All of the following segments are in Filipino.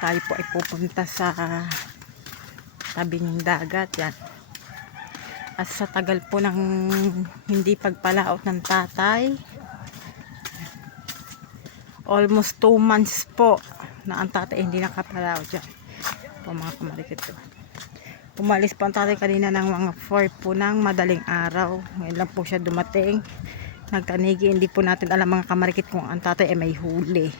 tayo po ay pupunta sa tabing dagat yan. At sa tagal po ng hindi pagpalaot ng tatay, almost 2 months po na ang tatay hindi nakapalaot dyan po mga kamarikit ko. Umalis po ang tatay kanina ng mga 4 po ng madaling araw. Ngayon lang po siya dumating, nagtanigi. Hindi po natin alam mga kamarikit kung ang tatay ay may huli.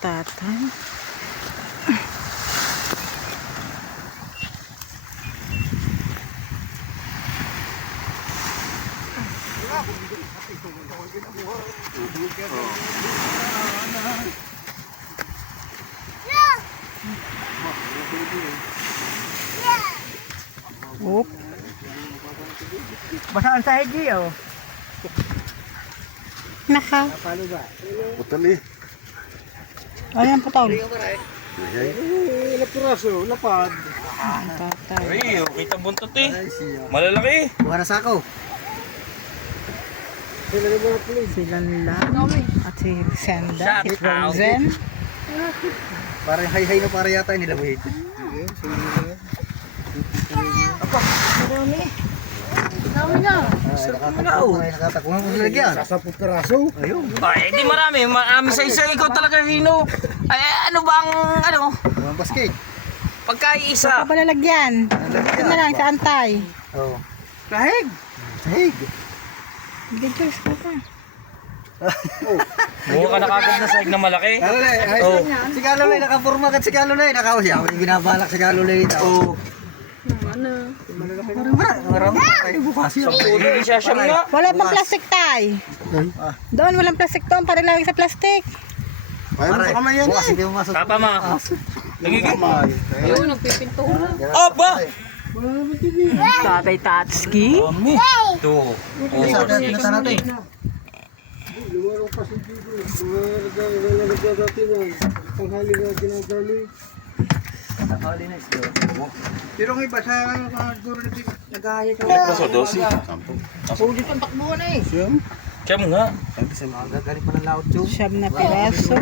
Tatay. Oh. Basaan sa higi oh. Naka. Putali. Ayan po taon. Lapuraso, lapad. Tatay. Ay, kita buntot eh. Malalaki. Buwan na sako. Silan lang. At si Senda. Si Shout out. Frozen. Parang hay-hay na para yata nila mo hito. Nakatakuhan ko sila lagyan. 10 piraso. Ayun. Ay, di marami. Marami sa isa. Ikaw talaga, Hino. Ay, ano bang, ano? Buwan basket. Pagkaisa. Ito pala lagyan. Ito na lang sa antay. Oo. Kahig. Hig. Diyos ko pa. Mukha ka nakagad na saig na malaki. Kalulay. Oh. Si Kalulay nakapurma kat si Kalulay. Nakawasya. Ako yung binabalak si Kalulay dito. Oo. Marami tayo bukasi. Hindi siya siyam nga. Wala pang plastic tay. Doon walang plastic doon. Para lagi sa plastic. Ayaw mo sa kamay yan Bukas eh. hindi mo masok. Tapa ma. Nagiging. Kamay. Aba! Tatay Tatski. Ito. Sa atin pinata natin. Lumarong pa si Digo. Mga nagdadati na. Panghali na ginadali. Nakahali na islo. Pero ang iba sa mga guro nag-ahaya ka. Kaso, 12. Sulit ang takbuhan eh. Siyam nga. Gagaling pa ng laot yung. Siyam na piraso.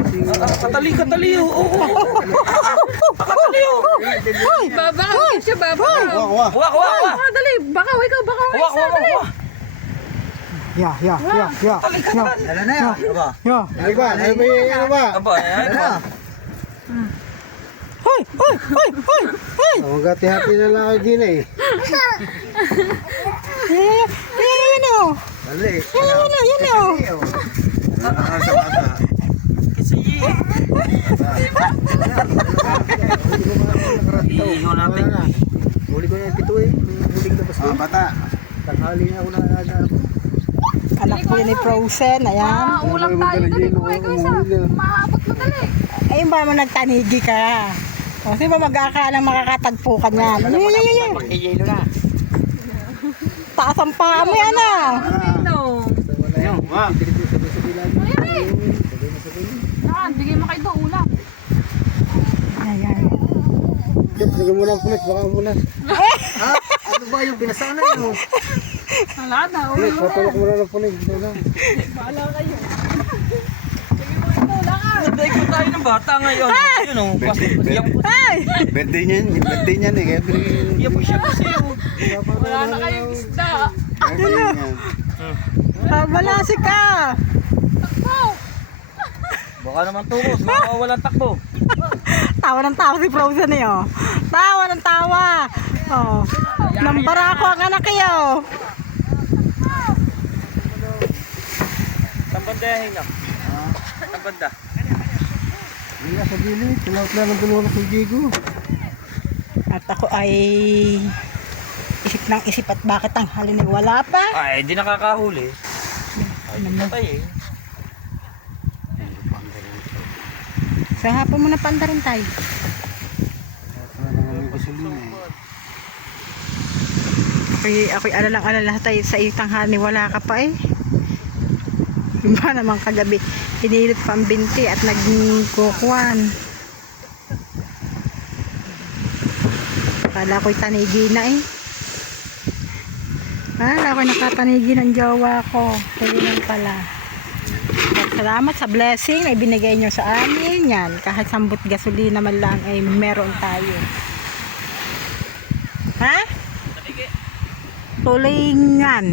Katali, katali. Oo. Katali. Babaw siya, babaw. Wak, wak, wak. Dali, bakaw ikaw, bakaw Wak, wak, wak. Ya. Dala na yan. Aba. Ya. Ano ba? Ano ba yung ano ba? Aba, Dala na. Hoy. Ang gati-hati na lang kayo din eh. Yan o. Dali. Yan o. Sa bata. Kasi iiho natin. Huli ko na yung pito eh. Huli ko na basta. Bata. Tanghali na ako na nag-arap. Anak ko yun ni Frozen. Ayan. Ulam tayo, dali, kuha ikaw isa. Maabot mo dali. Ayun ba mo nagtanigi ka? O, sino ba mag-aakalang makakatagpo ka niyan? Yan. Iyelo na. Taas ang paa mo yan ah. No. Ayun, wag. Bigay mo kayo doon, ulam. Ayan. Sige mo lang pulit, baka muna. Ha? Ano ba yung binasana yun? Wala na, Pulit, patulok mo na ng pulit. bahala kayo. Bigay mo kayo doon, lakad. Nagdaig ko tayo ng bata ngayon. Yun o. Ay! Birthday niyan, yung birthday niyan eh. Iyak po siya kasi. Wala na kayong isda. Birthday niyan. Balasi ka! Takbo. Baka naman tukos. Makawalan takbo. Tawa ng tawa si Frozen eh oh. Tawa ng tawa. Oh. Nambara ako ang anak kayo. Saan banda yung hinap? Saan banda? Hindi na sa gilid. Tinawag na ng dalawa kay Diego. At ako ay isip ng isip at bakit ang halin ay wala pa? Ay, di nakakahuli. Ay, patay eh. Sa hapon mo na panda rin tayo. Wala naman may gasolina eh. Ako'y alalang-alala tayo sa iyo tanghali, wala ka pa eh. Yung ba naman kagabi, hinilot pa ang binti at naging kukuan. Akala ko'y tanigi na eh. Akala ko'y nakatanigi ng jowa ko. Hindi lang pala. Salamat sa blessing na ibinigay nyo sa amin. Yan, kahit sambot gasolina man lang ay meron tayo. Ha? Tulingan.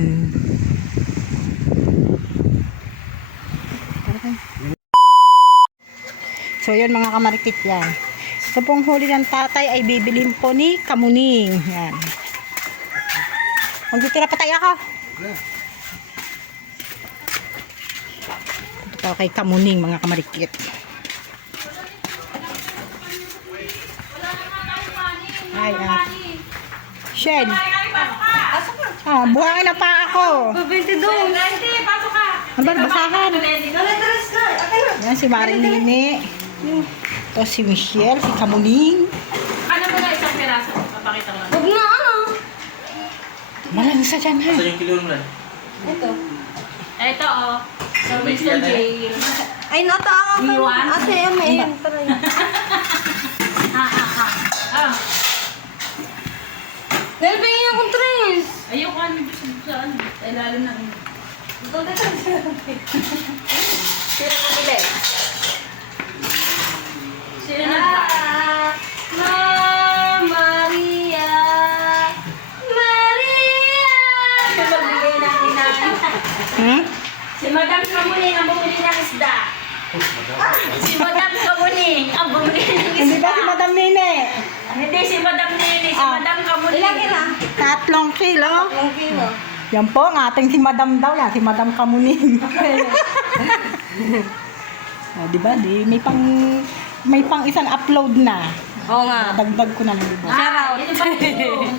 So yun mga kamarikit yan. Ito pong huli ng tatay ay bibilin po ni Kamuning. Yan. Magtitira pa tayo ako. Ito kay Kamuning mga kamarikit. Ay, Shen. Buhangin na pa ako. 22. Pasok ka. Ano ba, basahan? Yan si Marilene. Ito si Michelle, si Kamuning. Ano mo na isang piraso? Papakita mo. Huwag na Malangsa dyan ha. Saan yung kilo mo lang? Ito oh. Service ng jail. Ay, nataangan ka. Iwan? Ate, may para yun. Ah. Nalbingin akong tres. Ayoko ano sa ano. Sa ilalim ng Ito, dito. Sino mo bili? sino nagpa? Maria. Maria. Magbigay ng inay. Hmm? Si Madam Kamuning ang bumili ng isda. Si Madam Kamuning ang bumili ng isda. Hindi ba si Madam Nene? Hindi si Madam Nene, si Ah. Madam Kamuning. Ilang kila? 3 kilo. Ilang kilo? Yan po, ang ating si Madam daw yan, si Madam Kamuning. Di ba? May pang isang upload na. Oo nga. Dagdag ko na lang diba? Ah, yan ba ito?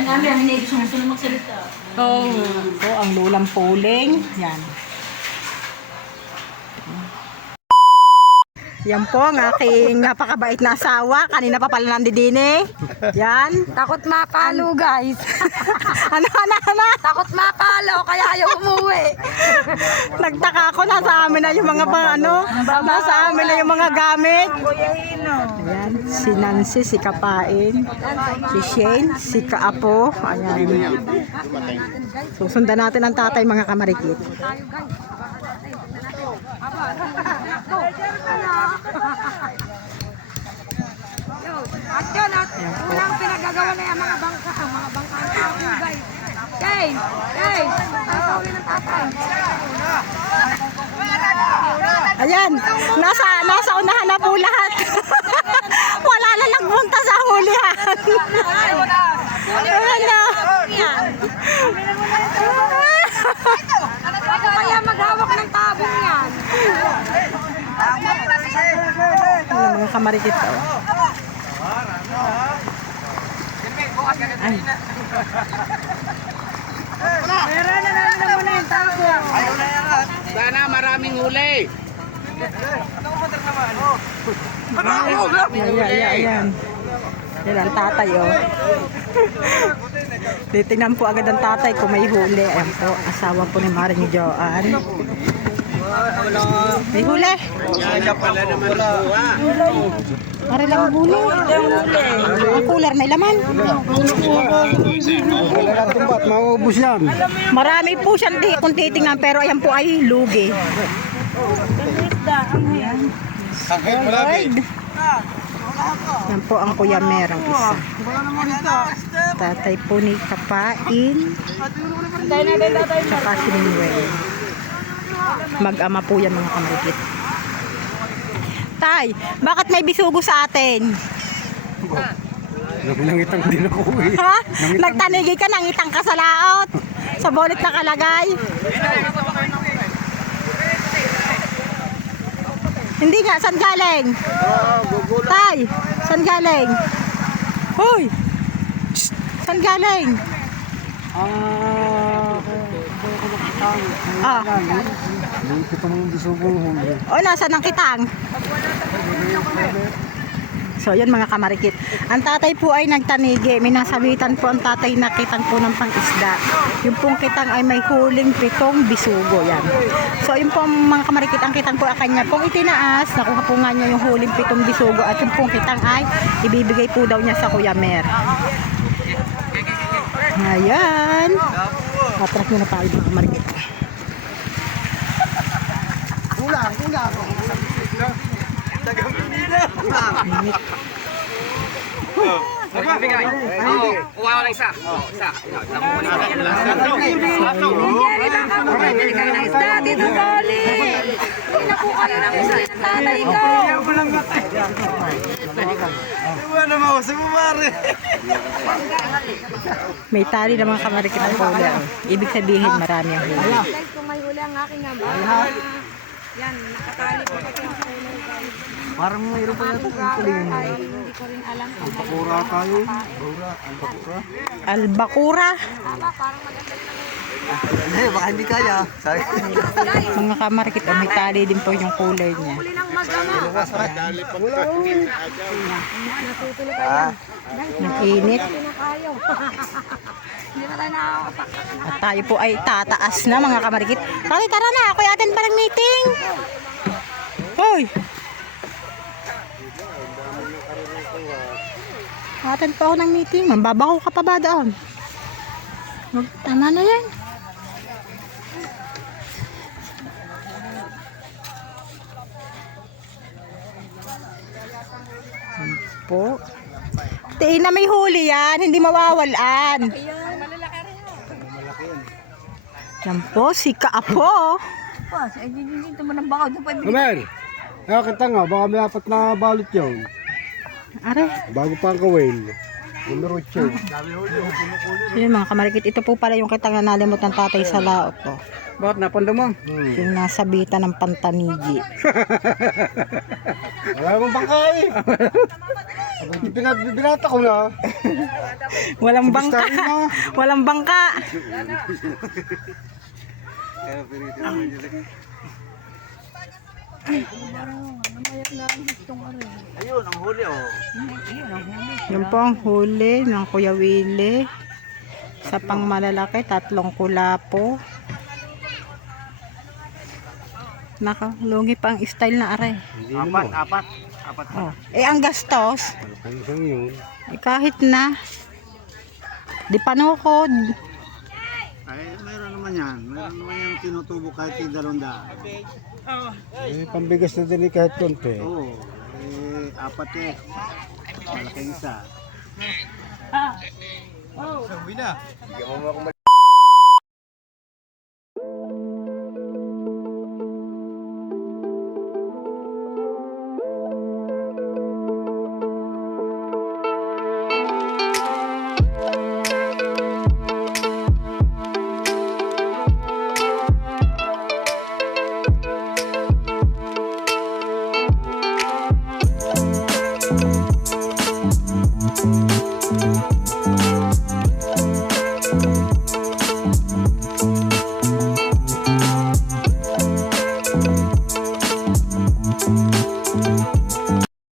Ang dami ang hindi gusto magsalita. Oo. So, ang lulang poling. Yan. Yan po ang aking napakabait na asawa. Kanina pa pala nandidine. Yan. Takot mapalo, guys. Ano? Takot mapalo, kaya ayaw umuwi. Nagtaka ako, nasa amin na yung mga nasa amin na yung mga gamit. Ayan, si Nancy, si Kapain, si Shane, si Kaapo. Ayan. Susundan natin ang tatay mga kamarikit. At yun, unang pinagagawa na yung mga bangka ang tao, guys. Jane! Tatawin ng tatay. Ayan, nasa unahan na po lahat. Wala na nagpunta sa hulihan. Ayan na. Kaya maghawak ng tabong yan. Ayan, mga kamarikit. Ay. Sana maraming huli. Ayan. Yan ang tatay, oh. Titingnan po agad ang tatay kung may huli. Ayan po, asawa po ni Maring Joan. May huli. Mari lang ang huli. Ang cooler may laman. Maubos yan. Marami po siyang kung titingnan, pero ayan po ay lugi. Lord. Yan po ang Kuya Merang isa. Tatay po ni Kapain. Saka si Manuel. Mag-ama po yan mga kamarikit. Tay, bakit may bisugo sa atin? Nangitang din ako eh. Ha? Nagtanigi ka, nangitang ka sa laot. Sa bolit na kalagay. Hindi nga, saan galing? Tay, saan galing? Hoy! Shh, saan galing? Ah. Hindi kita mga bisugong huli. O, nasaan ang kitang? So, yun mga kamarikit. Ang tatay po ay nagtanigi. Minasabitan po ang tatay na kitang po ng pang-isda. Yung pong kitang ay may huling 7 bisugo. Yan. So, yung pong mga kamarikit, ang kitang po ay kanya pong itinaas. Nakuha po nga niya yung huling 7 bisugo. At yung pong kitang ay ibibigay po daw niya sa Kuya Mer. Ayan. Atras nyo na tayo mga kamarikit. Kulang. Magbibigay. Kuha ko lang isa. Isa. Jerry, baka mo kayo binigay ng isda dito, Toli. Hindi na po kayo ng isda ng tatay ko. May tali na mga kamarikit ang huli. Ibig sabihin marami ang huli. Guys, kung may huli ang aking aba. Yan, nakatali po kasi ang ulo, guys. Parang mayroon pa yata yung tuloy. Ay, hindi ko rin alam kung may Pura tayo. Albacura. tama, parang maganda na Hindi, baka hindi kaya. Sabi. Mga kamarikit, may tali din po yung kulay niya. huli ng mag-ama. Natutuloy kayo. Guys, Ang init. hindi na kayo. Hindi na tayo nakakapak. At tayo po ay tataas na mga kamarikit. Tali, tara na. Ako'y atin pa ng meeting. Hoy! Atin pa ako ng meeting. Mambabaho ka pa ba doon? Tama na yan. Po. Tiin na may huli yan, hindi mawawalan. Yan po, si Kaapo. Amer, nakakita nga, baka may 4 na balot yun. Are, Bago pa ang kawin. Numero 8. yun mga kamarikit, ito po pala yung kitang nalimot ng tatay sa laot. Oh. Bakit napondo mo? Yung nasa bita ng pantanigi. Wala mong bangkay. Binata ko na. Walang bangka. Walang bangka. Ayun, ang huli oh. Yun po ang huli ng Kuya Willie. Sa pang malalaki, 3 kulapo. Nakalungi pa ang style na aray. Apat. Oh. Eh ang gastos, Ano saan yun? eh, kahit na. Di panukod. Ay, mayroon naman yan. Mayroon naman yan tinutubo kahit yung 200. Pambigas na din kahit konti. Oo. 4 eh. Malaking isa. Sabi na. Bigyan mo ako Thank you.